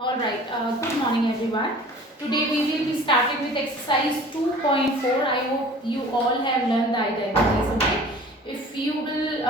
All right. Good morning, everyone. Today we will be starting with exercise 2.4. I hope you all have learned the identities. Okay. If you will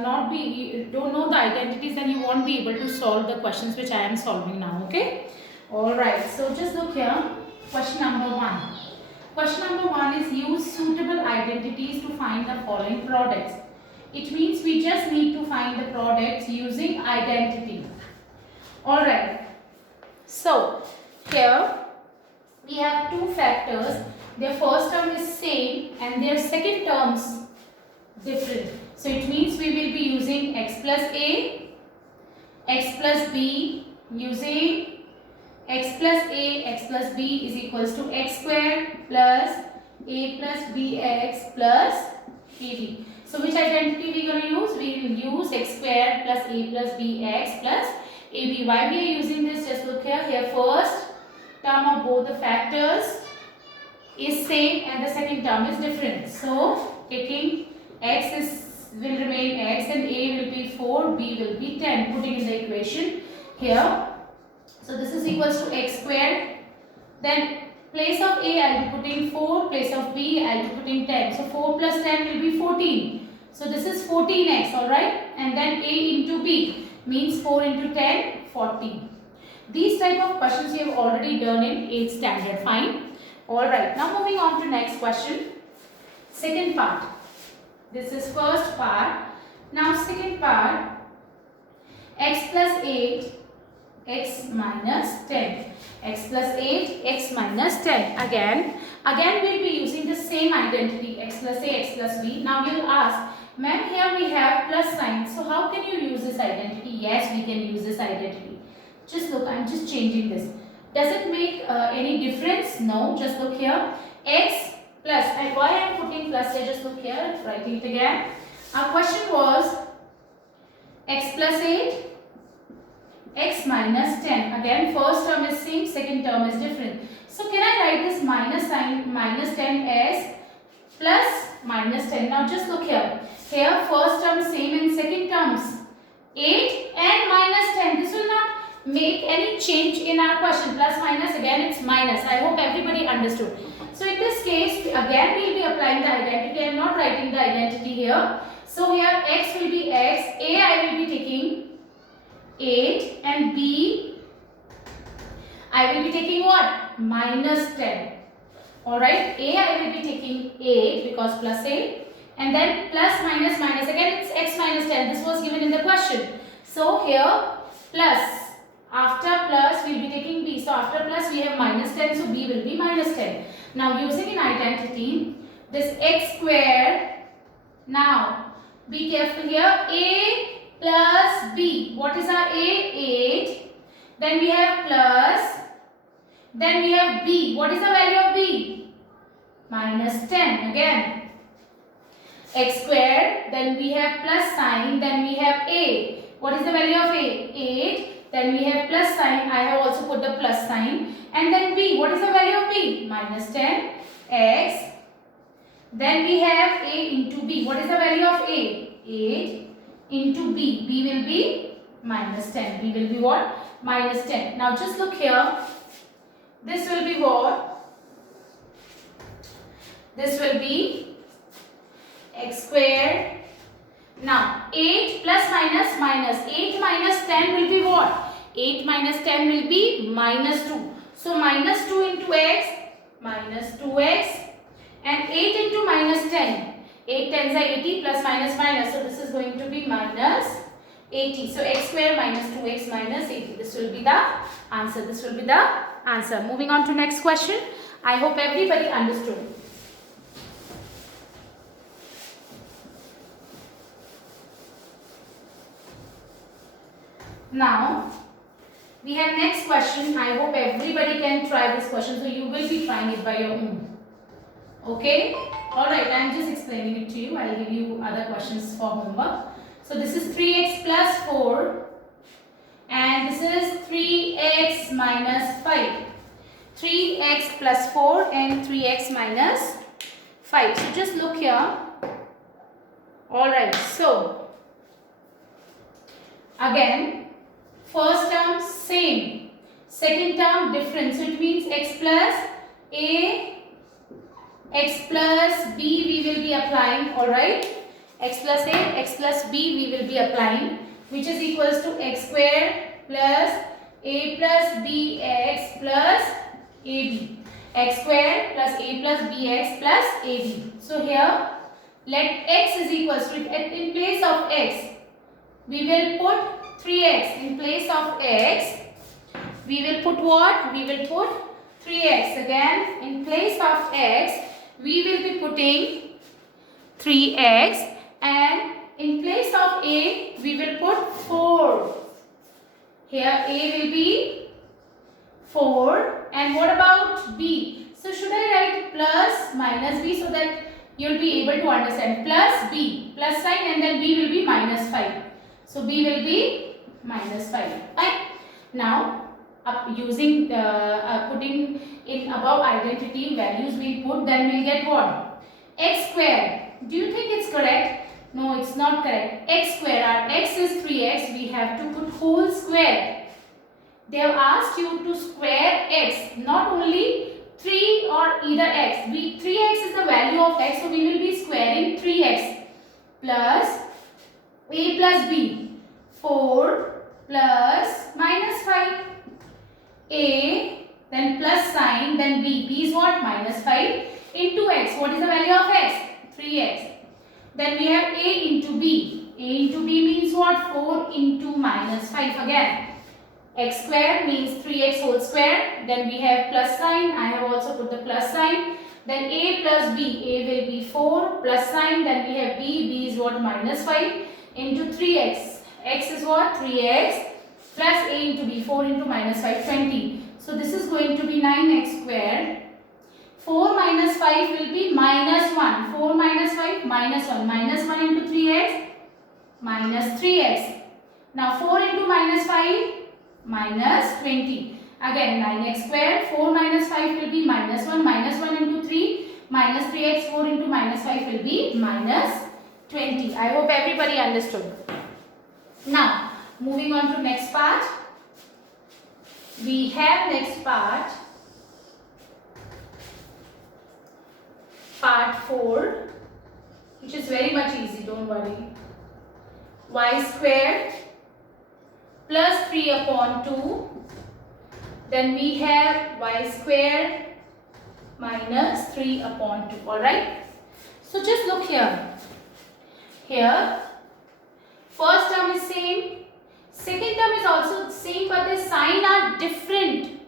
not be don't know the identities, then you won't be able to solve the questions which I am solving now. Okay. All right. So just look here. Question number one. Question number one is use suitable identities to find the following products. It means we just need to find the products using identity. All right. So, here we have two factors. Their first term is same and their second terms different. So, it means we will be using x plus a, x plus b, using x plus a, x plus b is equals to x squared plus a plus bx plus ab. So, which identity we are going to use? We will use x squared plus a plus bx plus AB. Why we are using this? Just look here. Here first term of both the factors is same and the second term is different. So taking x will remain x and a will be 4, b will be 10. Putting in the equation here. So this is equals to x squared. Then place of a I will be putting 4. Place of b I will be putting 10. So 4 plus 10 will be 14. So this is 14x. Alright. And then a into b means 4 into 10, 40. These type of questions we have already done in 8th standard. Fine. Alright. Now moving on to next question. Second part. This is first part. Now second part. X plus 8, x minus 10. X plus 8, x minus 10. Again we will be using the same identity. X plus a, x plus b. Now you will ask, ma'am, here we have plus sign. So how can you use this identity? Yes, we can use this identity. Just look, I am just changing this. Does it make any difference? No, just look here. X plus, and why I am putting plus here? Just look here, writing it again. Our question was x plus 8, x minus 10. Again, first term is same, second term is different. So can I write this minus sign, minus 10 as plus minus 10? Now just look here. Here first term same and second terms 8 and minus 10. This will not make any change in our question. Plus minus, again it's minus. I hope everybody understood. So in this case again we will be applying the identity. I am not writing the identity here. So here x will be x, a I will be taking 8 and b I will be taking what? Minus 10. Alright, a I will be taking 8 because plus 8. And then plus minus minus, again it's x minus 10. This was given in the question. So here plus, after plus we will be taking b. So after plus we have minus 10, so b will be minus 10. Now using an identity, this x squared, now be careful here, a plus b. What is our a? 8. Then we have plus, then we have b. What is the value of b? Minus 10 again. X squared, then we have plus sign, then we have a. What is the value of a? 8. Then we have plus sign. I have also put the plus sign. And then b. What is the value of b? Minus 10. X. Then we have a into b. What is the value of a? 8 into b. b will be minus 10. b will be what? Minus 10. Now just look here. This will be what? This will be x squared. Now 8 plus minus minus. 8 minus 10 will be what? 8 minus 10 will be minus 2. So minus 2 into x, minus 2x, and 8 into minus 10. 8 tens are 80 plus minus minus. So this is going to be minus 80. So x squared minus 2x minus 80. This will be the answer. This will be the answer. Moving on to next question. I hope everybody understood. Now, we have next question. I hope everybody can try this question. So, you will be trying it by your own. Okay? Alright, I am just explaining it to you. I will give you other questions for homework. So, this is 3x plus 4 and this is 3x minus 5. 3x plus 4 and 3x minus 5. So, just look here. Alright, so again first term same, Second term difference, so it means x plus a, x plus b we will be applying, alright. X plus a, x plus b we will be applying, which is equals to x square plus a plus bx plus ab. X square plus a plus bx plus ab. So here let x is equals to, in place of x we will put 3x. In place of x we will put what? We will put 3x. Again, in place of x we will be putting 3x, and in place of a we will put 4. Here a will be 4, and what about b? So should I write plus minus b so that you will be able to understand? Plus b, plus sign, and then b will be minus 5. So b will be minus 5. Right? Now using putting in above identity values we put, then we'll get what? X square. Do you think it's correct? No, it's not correct. X square, our x is 3x, we have to put whole square. They have asked you to square x, not only 3 or either x. 3x is the value of x, so we will be squaring 3x plus a plus b, 4 plus minus 5. A, then plus sign, then b. B is what? Minus 5 into x. What is the value of x? 3x. Then we have a into b. A into b means what? 4 into minus 5 again. X square means 3x whole square. Then we have plus sign. I have also put the plus sign. Then a plus b. A will be 4 plus sign. Then we have b. B is what? Minus 5 into 3x. X is what? 3x. Plus a into b, 4 into minus 5, 20. So this is going to be 9x square. 4 minus 5 will be minus 1. 4 minus 5, minus 1. Minus 1 into 3x, minus 3x. Now 4 into minus 5, minus 20. Again 9x square. 4 minus 5 will be minus 1. Minus 1 into 3, minus 3x. 4 into minus 5 will be minus 20. I hope everybody understood. Now, moving on to next part. We have next part, part 4, which is very much easy, don't worry. Y square plus 3 upon 2. Then we have y square minus 3 upon 2. Alright. So just look here. Here, first term is same. Second term is also same, but the sign are different.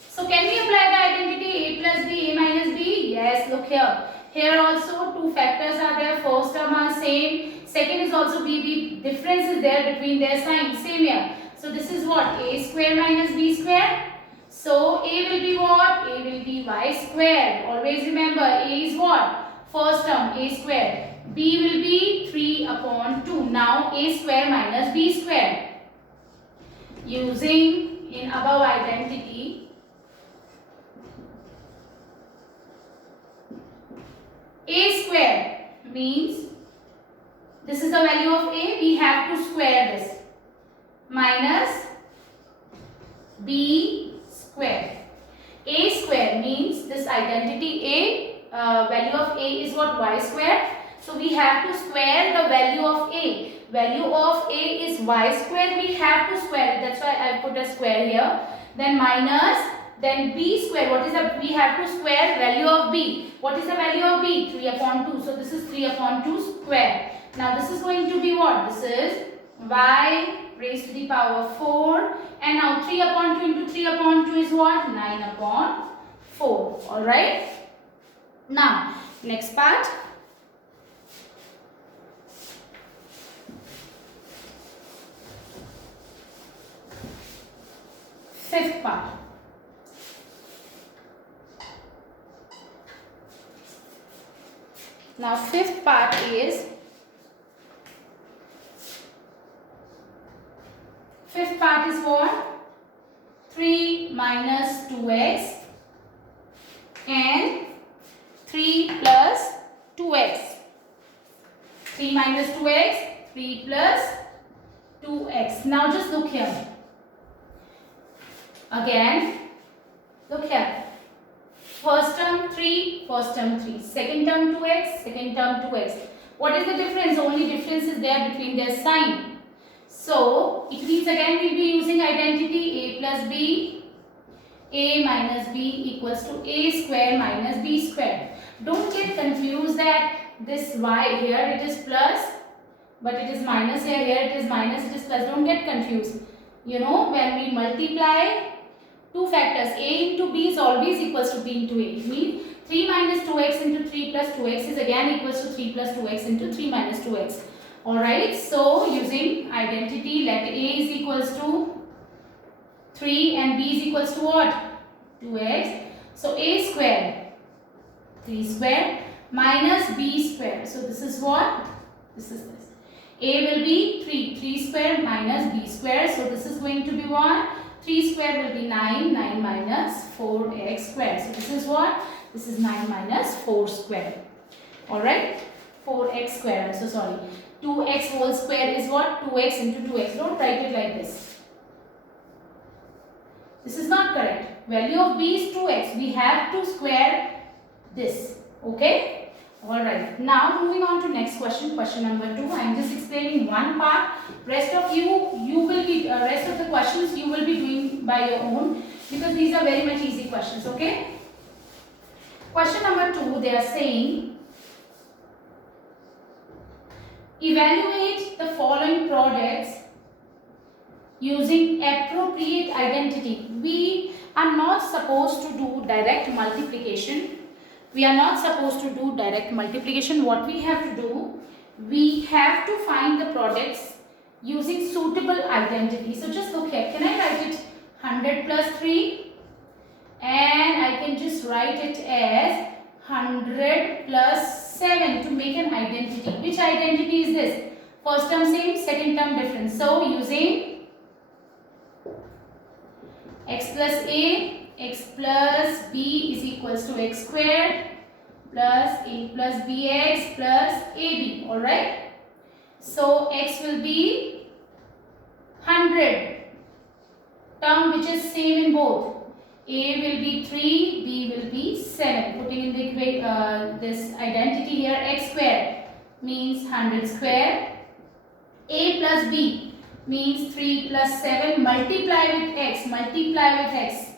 So can we apply the identity a plus b, a minus b? Yes, look here. Here also two factors are there. First term are same. Second is also b. Difference is there between their signs. Same here. So this is what? A square minus b square. So a will be what? A will be y square. Always remember a is what? First term a square. B will be 3 upon 2. Now a square minus b square. Using in above identity, a square means this is the value of a. We have to square this. Minus b square. A square means this identity a, value of a is what? Y square. So we have to square the value of a. Value of a is y square. We have to square it. That's why I put a square here. Then minus, then b square. What is the? We have to square value of b. What is the value of b? 3 upon 2. So this is 3 upon 2 square. Now this is going to be what? This is y raised to the power 4. And now 3 upon 2 into 3 upon 2 is what? 9 upon 4. Alright. Now next part. Fifth part. Now fifth part is, what? 3 minus 2x and 3 plus 2x. 3 minus 2x, 3 plus 2x. Now just look here. Again, look here. First term 3, first term 3. Second term 2x, second term 2x. What is the difference? Only difference is there between their sign. So, it means again we will be using identity a plus b, a minus b equals to a square minus b square. Don't get confused that this y here it is plus, but it is minus here, here it is minus, it is plus. Don't get confused. You know, when we multiply two factors, a into b is always equals to b into a. It means 3 minus 2x into 3 plus 2x is again equals to 3 plus 2x into 3 minus 2x. Alright, so using identity, let a is equals to 3 and b is equals to what? 2x. So a square, 3 square minus b square. So this is what? This is this. A will be 3 square minus b square. So this is going to be what? 3 square will be 9, 9 minus 4x square. So this is what? This is 9 minus 4 square. Alright? 4x square. I'm so sorry. 2x whole square is what? 2x into 2x. Don't write it like this. This is not correct. Value of b is 2x. We have to square this. Okay? Alright. Now moving on to next question. Question number 2. I am just explaining one part. Rest of rest of the questions you will be doing by your own, because these are very much easy questions. Okay? Question number 2. They are saying, evaluate the following products using appropriate identity. We are not supposed to do direct multiplication. We are not supposed to do direct multiplication. What we have to do, we have to find the products using suitable identity. So just look here. Can I write it 100 plus 3? And I can just write it as 100 plus 7 to make an identity. Which identity is this? First term same, second term different. So using x plus a, x plus b is equals to x squared plus a plus bx plus ab. Alright. So x will be 100, term which is same in both. A will be 3, b will be 7. Putting in the this identity here, x square means 100 square. A plus b means 3 plus 7. Multiply with x. Multiply with x.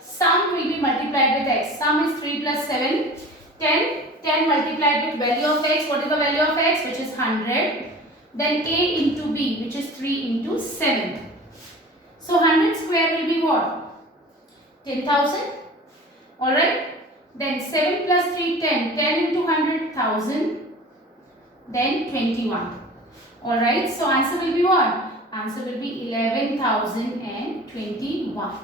Sum will be multiplied with x. Sum is 3 plus 7. 10. 10 multiplied with value of x. What is the value of x? Which is 100. Then a into b, which is 3 into 7. So 100 square will be what? 10,000. Alright. Then 7 plus 3, 10. 10 into 100,000. Then 21. Alright. So answer will be what? Answer will be 11,021.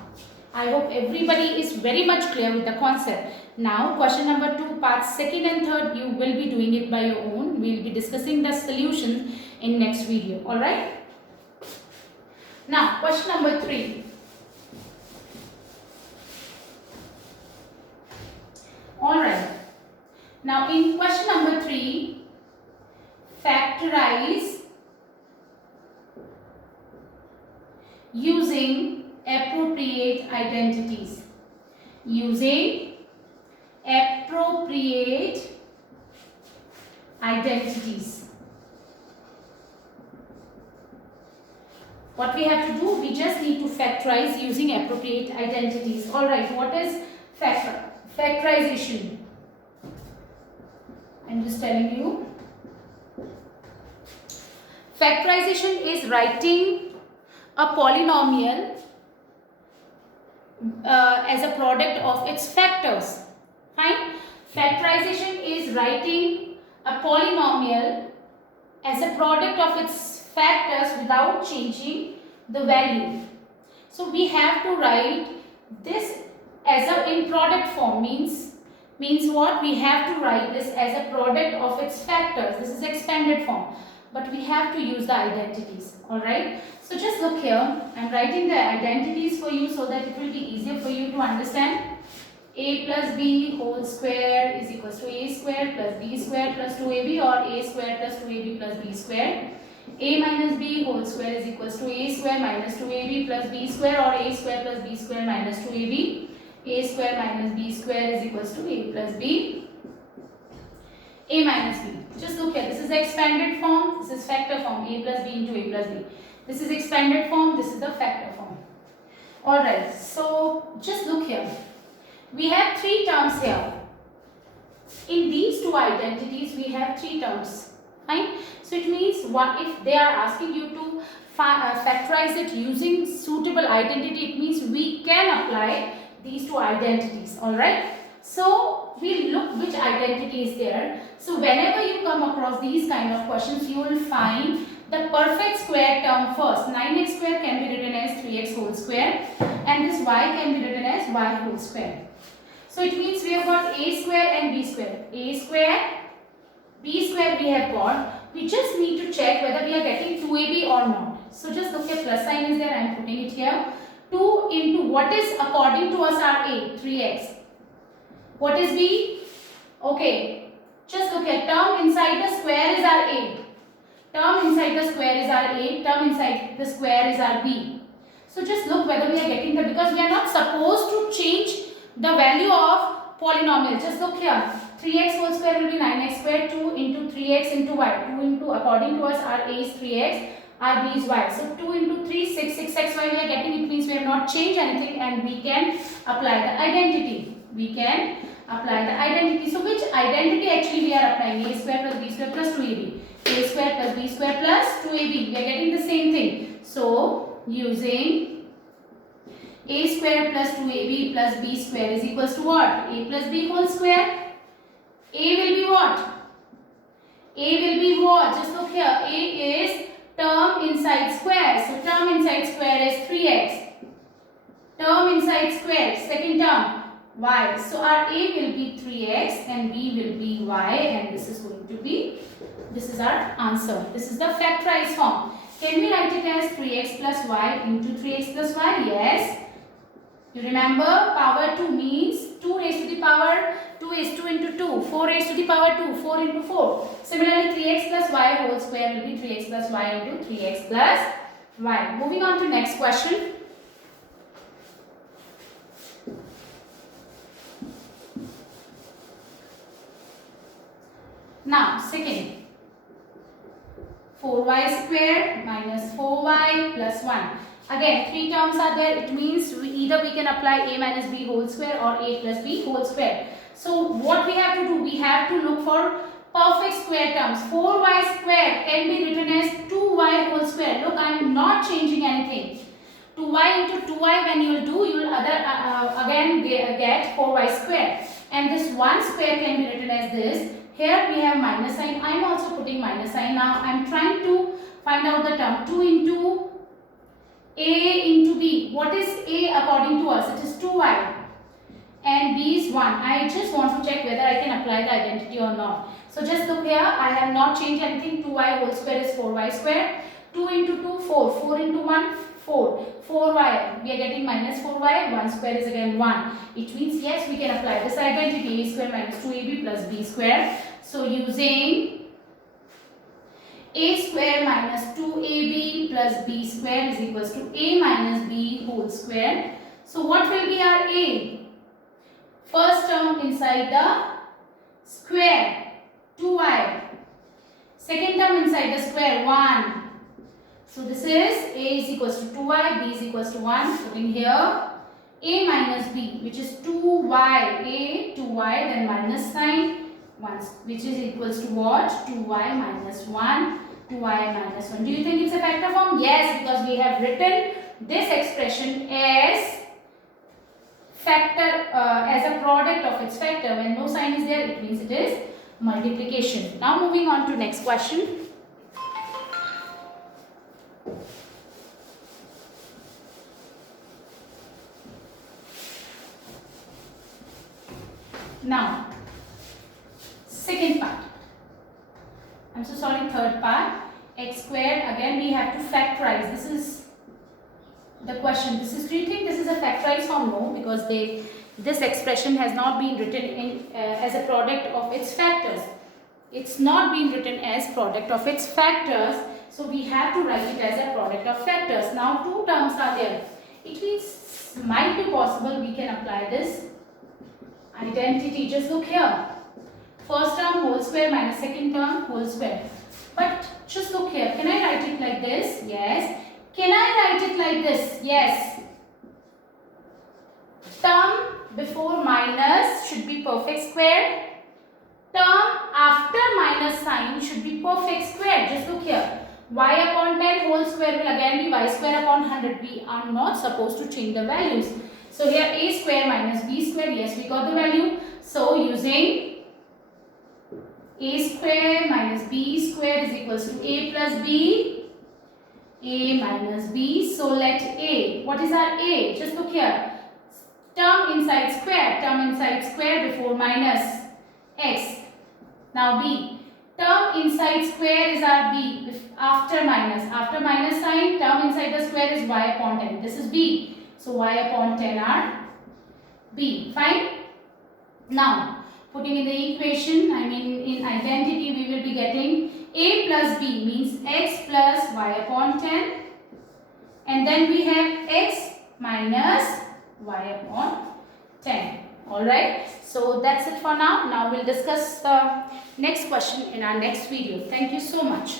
I hope everybody is very much clear with the concept. Now question number 2, parts 2nd and 3rd, you will be doing it by your own. We will be discussing the solutions in next video. Alright. Now question number 3. Alright. Now in question number 3, factorize using appropriate identities. Using appropriate identities. What we have to do, we just need to factorize using appropriate identities. Alright, what is factorization? I'm just telling you. Factorization is writing a polynomial as a product of its factors. Fine. Factorization is writing a polynomial as a product of its factors without changing the value. So we have to write this as a in product form. Means what? We have to write this as a product of its factors. This is expanded form. But we have to use the identities. Alright. So just look here. I am writing the identities for you so that it will be easier for you to understand. A plus b whole square is equals to a square plus b square plus 2ab, or a square plus 2ab plus b square. a minus b whole square is equals to a square minus 2ab plus b square, or a square plus b square minus 2ab. A square minus b square is equals to a plus b, a minus b. Just look here, this is the expanded form, this is factor form, a plus b into a plus b. This is expanded form, this is the factor form. Alright, so just look here. We have three terms here. In these two identities, we have three terms. Fine. So it means what if they are asking you to factorize it using suitable identity, it means we can apply these two identities. Alright. So we look which identity is there. So whenever you come across these kind of questions, you will find the perfect square term first. 9x square can be written as 3x whole square, and this y can be written as y whole square. So it means we have got a square and b square. A square, b square we have got. We just need to check whether we are getting 2ab or not. So just look at plus sign is there, I am putting it here. 2 into what is according to us our a, 3x. What is b? Okay, just look at term inside the square is our a. Term inside the square is our a, term inside the square is our b. So just look whether we are getting the, because we are not supposed to change the value of polynomial. Just look here, 3x whole square will be 9x square, 2 into 3x into y. 2 into, according to us our a is 3x, our b is y. So 2 into 3, 6, 6xy we are getting, it means we have not changed anything and we can apply the identity. We can apply the identity. So which identity actually we are applying? A square plus b square plus 2ab. A square plus b square plus 2ab. We are getting the same thing. So using a square plus 2ab plus b square is equals to what? A plus b whole square. A will be what? A will be what? Just look here. A is term inside square. So term inside square is 3x. Term inside square, second term, y. So our a will be 3x and b will be y, and this is going to be, this is our answer. This is the factorized form. Can we write it as 3x plus y into 3x plus y? Yes. You remember power 2 means 2 raised to the power 2 is 2 into 2, 4 raised to the power 2, 4 into 4. Similarly 3x plus y whole square will be 3x plus y into 3x plus y. Moving on to next question. Now second, 4y square minus 4y plus 1. Again, three terms are there. It means either we can apply a minus b whole square or a plus b whole square. So what we have to do? We have to look for perfect square terms. 4y square can be written as 2y whole square. Look, I am not changing anything. 2y into 2y, when you will do, you will again get 4y square. And this 1 square can be written as this. Here we have minus sign. I am also putting minus sign. Now I am trying to find out the term. 2 into a into b. What is a according to us? It is 2y. And b is 1. I just want to check whether I can apply the identity or not. So just look here. I have not changed anything. 2y whole square is 4y square. 2 into 2, 4. 4 into 1, 4. 4y. We are getting minus 4y. 1 square is again 1. It means yes, we can apply this identity. A square minus 2ab plus b square. So using a square minus 2ab plus b square is equals to a minus b whole square. So what will be our a? First term inside the square, 2y. Second term inside the square, 1. So this is a is equals to 2y, b is equals to 1. Putting here a minus b, which is 2y, a 2y, then minus sign 1, which is equals to what? 2y minus 1, 2y minus 1. Do you think it's a factor form? Yes, because we have written this expression as factor, as a product of its factor. When no sign is there, it means it is multiplication. Now moving on to next question. Now, second part. I'm so sorry, third part. X squared, again we have to factorize. This is the question. Do you think this is a factorized form? No, because this expression has not been written in as a product of its factors. It's not been written as product of its factors. So we have to write it as a product of factors. Now two terms are there. It means might be possible we can apply this identity. Just look here. First term whole square minus second term whole square. But just look here. Can I write it like this? Yes. Can I write it like this? Yes. Term before minus should be perfect square. Term after minus sign should be perfect square. Just look here. Y upon 10 whole square will again be y square upon 100. We are not supposed to change the values. So here a square minus b square. Yes, we got the value. So using a square minus b square is equals to a plus b. A minus b. So let a. What is our a? Just look here. Term inside square before minus x. Now b. Term inside square is our b after minus sign. Term inside the square is y upon 10. This is b. So y upon 10 are b. Fine. Now putting in the equation, I mean in identity, we will be getting a plus b means x plus y upon 10, and then we have x minus y upon 10. Alright, so that's it for now. Now we'll discuss the next question in our next video. Thank you so much.